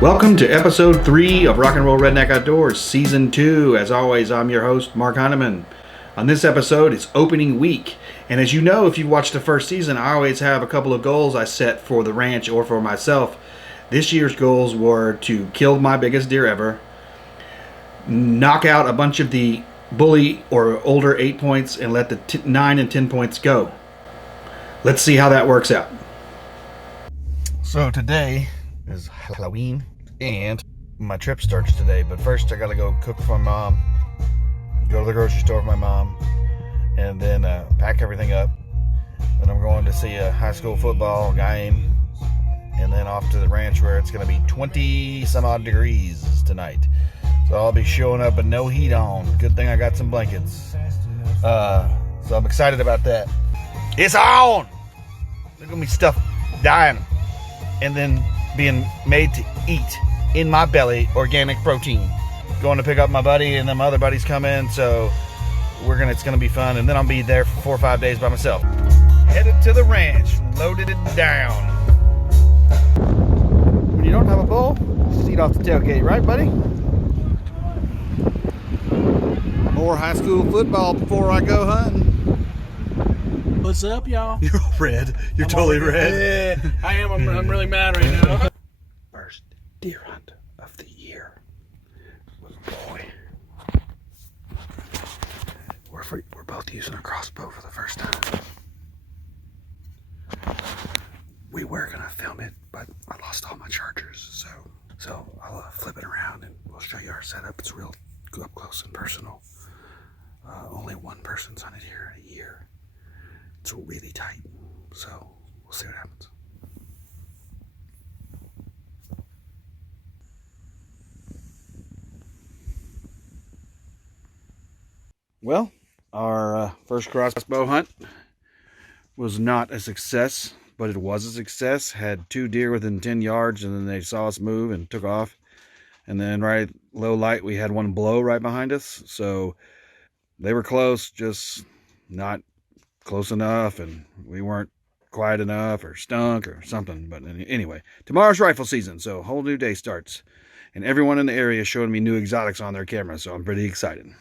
Welcome to episode 3 of Rock and Roll Redneck Outdoors, season 2. As always, I'm your host, Mark Heineman. On this episode, it's opening week. And as you know, if you've watched the first season, I always have a couple of goals I set for the ranch or for myself. This year's goals were to kill my biggest deer ever, knock out a bunch of the bully or older 8 points, and let the 9 and 10 points go. Let's see how that works out. So today is Halloween, and my trip starts today. But first, I gotta go cook for my mom, go to the grocery store for my mom, and then pack everything up. Then I'm going to see a high school football game, and then off to the ranch where it's gonna be 20 some odd degrees tonight. So I'll be showing up with no heat on. Good thing I got some blankets. So I'm excited about that. It's on! There's gonna be stuff dying, and then being made to eat in my belly, organic protein. Going to pick up my buddy, and then my other buddies come in, so it's gonna be fun. And then I'll be there for 4 or 5 days by myself. Headed to the ranch, loaded it down. When you don't have a bowl, just eat off the tailgate, right, buddy? More high school football before I go hunting. What's up, y'all? You're all red. You're totally red. Yeah, I am. I'm really mad right now. First deer hunt of the year was a boy. We're both using a crossbow for the first time. We were gonna film it, but I lost all my chargers, so I'll flip it around and we'll show you our setup. It's real up close and personal. Only one person's hunted here in a year. It's really tight, so we'll see what happens. Well, our first crossbow hunt was not a success, but it was a success. Had 2 deer within 10 yards, and then they saw us move and took off. And then right low light, we had one blow right behind us. So they were close, just not close enough, and we weren't quiet enough or stunk or something. But anyway, tomorrow's rifle season, so a whole new day starts. And everyone in the area is showing me new exotics on their camera, so I'm pretty excited.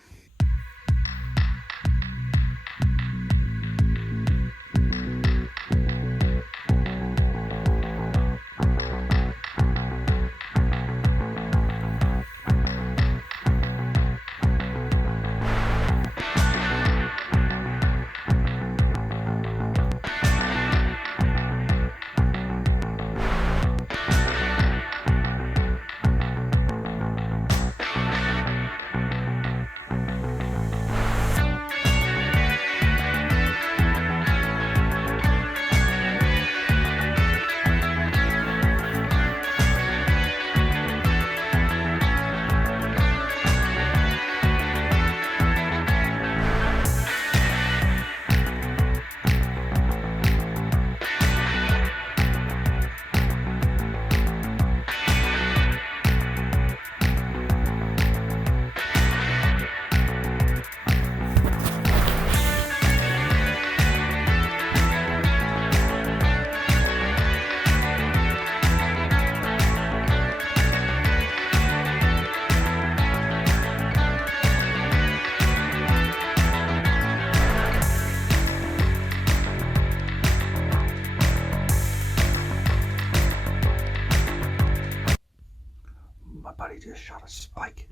Just shot a spike,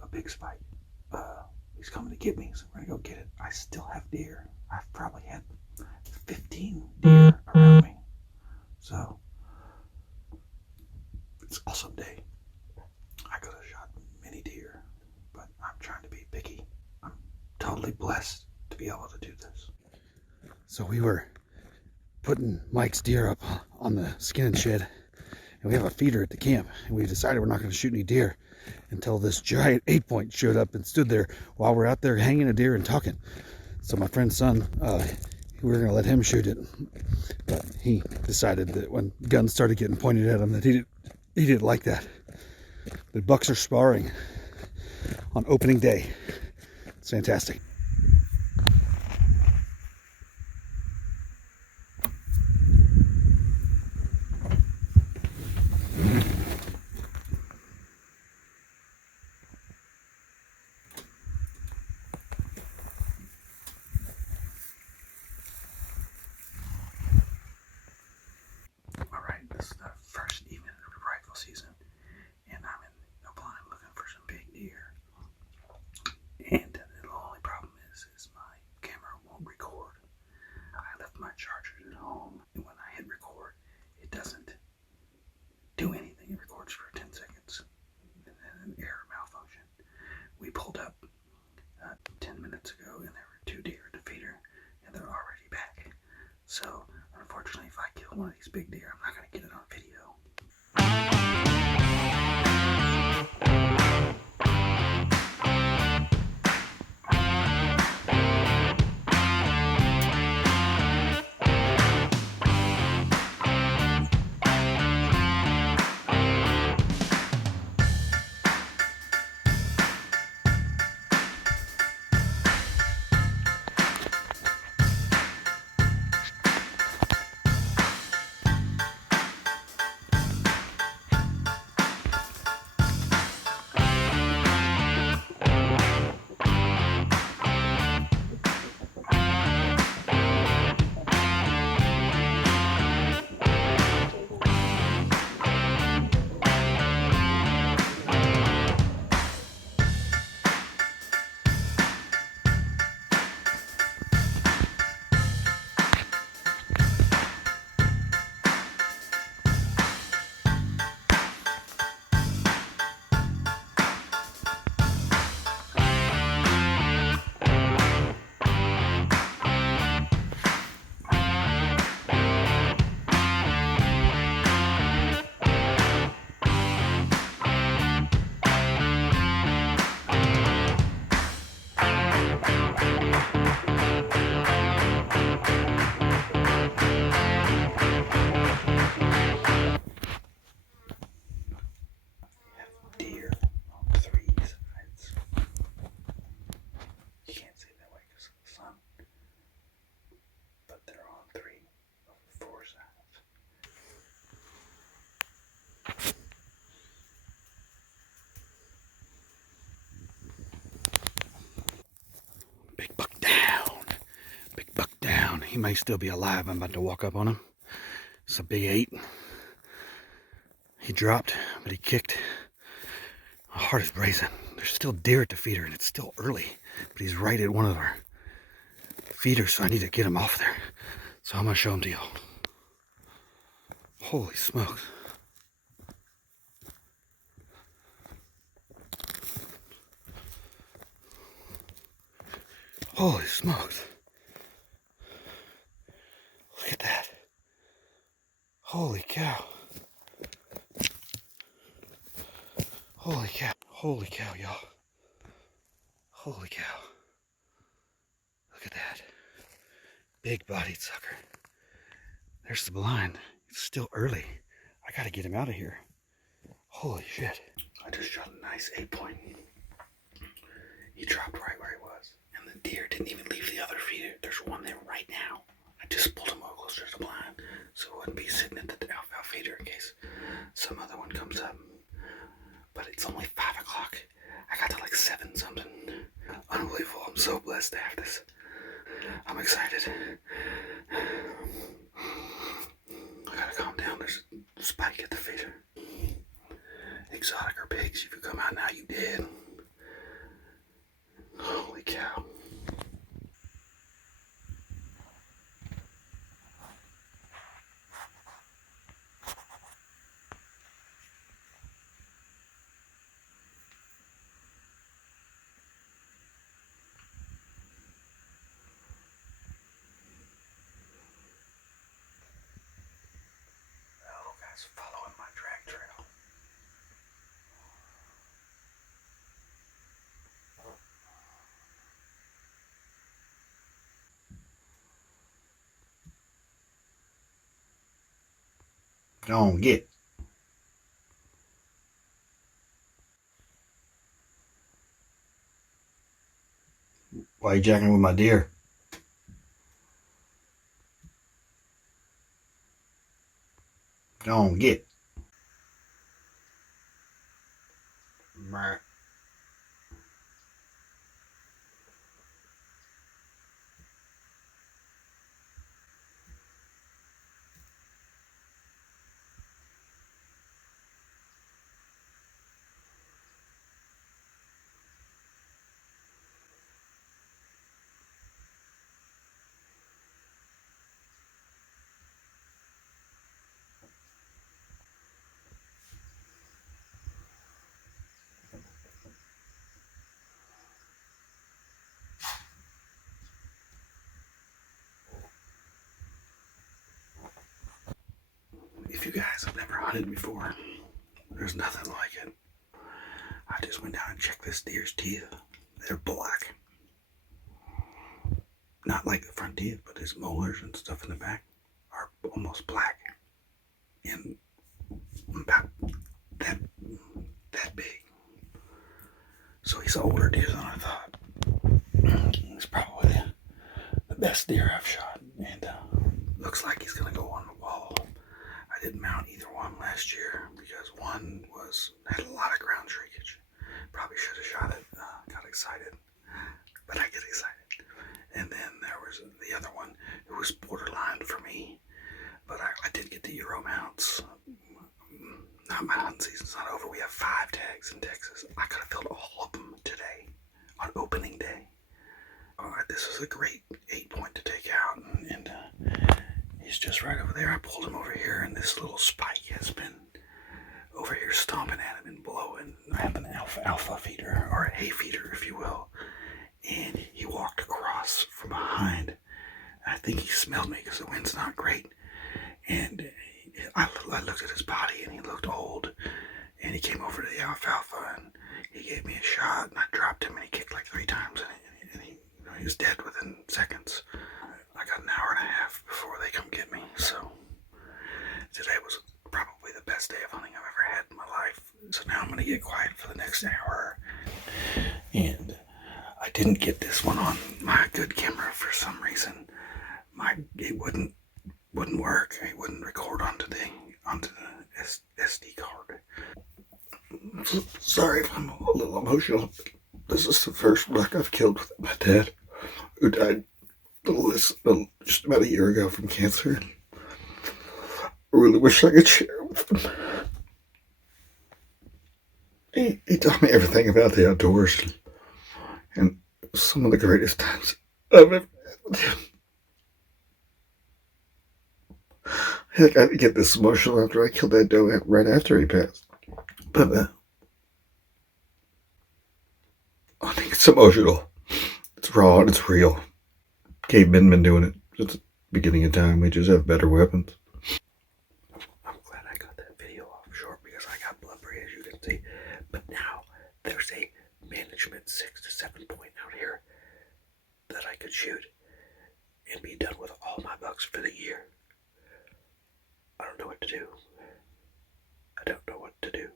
a big spike. He's coming to get me, so we're gonna go get it. I still have deer. I've probably had 15 deer around me, so it's an awesome day. I could have shot many deer, but I'm trying to be picky. I'm totally blessed to be able to do this. So we were putting Mike's deer up on the skinning shed, and we have a feeder at the camp, and we decided we're not going to shoot any deer until this giant 8-point showed up and stood there while we're out there hanging a deer and talking. So my friend's son, we were going to let him shoot it, but he decided that when guns started getting pointed at him that he didn't like that. The bucks are sparring on opening day. It's fantastic. season, and I'm in a blind looking for some big deer. And the only problem is my camera won't record. I left my chargers at home, and when I hit record, it doesn't do anything. It records for 10 seconds, and then an error malfunction. We pulled up 10 minutes ago, and there were 2 deer at the feeder, and they're already back. So, unfortunately, if I kill one of these big deer, I'm not going to get it on video. Deer on 3 sides. You can't see that way because of the sun, but they're on 3 of 4 sides. Big buck down. Big buck down. He may still be alive. I'm about to walk up on him. It's a big 8. He dropped, but he kicked. My heart is racing. There's still deer at the feeder, and it's still early. But he's right at one of our feeders, so I need to get him off there. So I'm going to show him to y'all. Holy smokes. Holy smokes. Look at that. Holy cow. Holy cow. Holy cow, y'all. Holy cow. Look at that. Big bodied sucker. There's the blind. It's still early. I gotta get him out of here. Holy shit. I just shot a nice 8-point. He dropped right where he was. And the deer didn't even leave the other feeder. There's one there right now. I just pulled him a little closer to the blind so it wouldn't be sitting at the alfalfa feeder in case some other one comes up. But it's only 5 o'clock. I got to like 7 something. Unbelievable. I'm so blessed to have this. I'm excited. I gotta calm down. There's a spike at the feeder. Exotic or pigs, if you come out now, you dead. Holy cow. Oh, guys, following my drag trail. Don't get. Why you jacking with my deer? Don't get. Mer. If you guys have never hunted before, there's nothing like it. I just went down and checked this deer's teeth. They're black. Not like the front teeth, but his molars and stuff in the back are almost black. And about that big. So he's an older deer than I thought. He's probably the best deer I've shot. And looks like he's going to go on the wall. I didn't mount either one last year because one had a lot of ground shrinkage. Probably should have shot it. Got excited. But I get excited. And then there was the other one who was borderline for me. But I did get the Euro mounts. Not my hunting season's not over. We have 5 tags in Texas. I could have filled all of them today on opening day. This was a great 8-point to take out. And he's just right over there. I pulled him over here, and this little spike has been over here stomping at him and blowing. I have an alpha feeder, or a hay feeder, if you will. And he walked across from behind. I think he smelled me because the wind's not great. And I looked at his body, and he looked old. And he came over to the alfalfa, and he gave me a shot, and I dropped him, and he kicked like 3 times, and he was dead within seconds. I got an hour and a half before they come get me. So today was probably the best day of hunting I've ever had in my life. So now I'm going to get quiet for the next hour. And I didn't get this one on my good camera for some reason. It wouldn't work. It wouldn't record onto the SD card. Sorry if I'm a little emotional. This is the first buck I've killed with my dad, who died just about a year ago from cancer. I really wish I could share it with him. He taught me everything about the outdoors, and some of the greatest times I've ever had with him. Heck, I didn't get this emotional after I killed that doe right after he passed. But I think it's emotional. It's raw and it's real. Cavemen been doing it since the beginning of time. We just have better weapons. I'm glad I got that video off short because I got blubbery, as you can see. But now there's a management 6 to 7 point out here that I could shoot and be done with all my bucks for the year. I don't know what to do.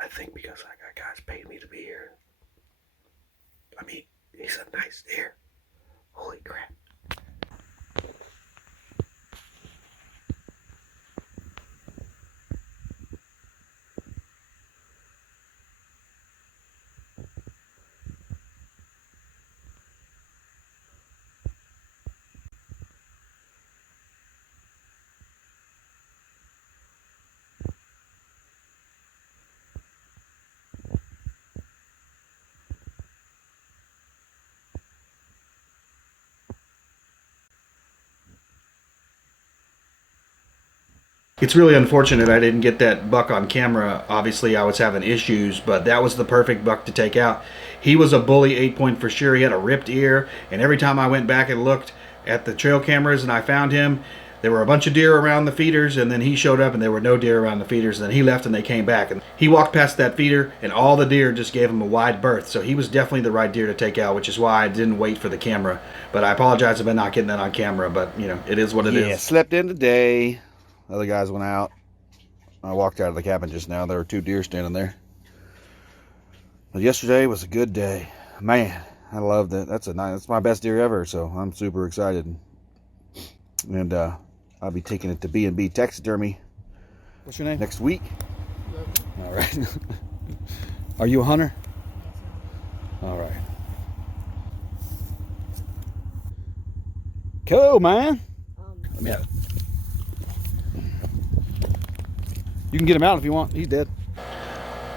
I think because I got guys paying me to be here. I mean, he's a nice deer. Holy crap. It's really unfortunate I didn't get that buck on camera. Obviously, I was having issues, but that was the perfect buck to take out. He was a bully 8-point for sure. He had a ripped ear, and every time I went back and looked at the trail cameras and I found him, there were a bunch of deer around the feeders, and then he showed up and there were no deer around the feeders, and then he left and they came back. And he walked past that feeder, and all the deer just gave him a wide berth. So he was definitely the right deer to take out, which is why I didn't wait for the camera. But I apologize about not getting that on camera, but, you know, it is what it is. Yeah, slept in today. Other guys went out. I walked out of the cabin just now. There were 2 deer standing there. But yesterday was a good day. Man, I loved it. That's my best deer ever, so I'm super excited. And I'll be taking it to B&B Taxidermy. What's your name? Next week. All right. Are you a hunter? All right. Cool, man. Let me have it. You can get him out if you want. He's dead.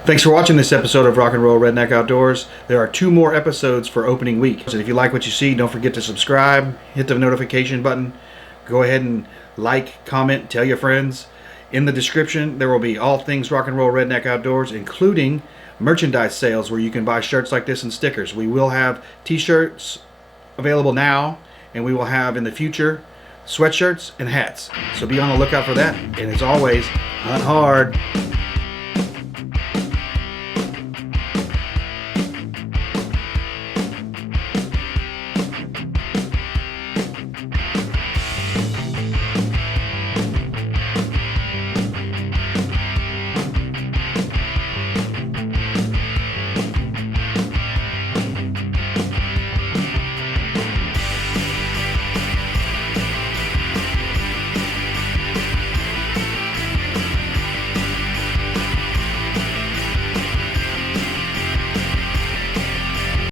Thanks for watching this episode of Rock and Roll Redneck Outdoors. There are 2 more episodes for opening week. So if you like what you see, don't forget to subscribe, hit the notification button, go ahead and like, comment, tell your friends. In the description, there will be all things Rock and Roll Redneck Outdoors, including merchandise sales where you can buy shirts like this and stickers. We will have t-shirts available now, and we will have in the future sweatshirts, and hats. So be on the lookout for that. And as always, hunt hard.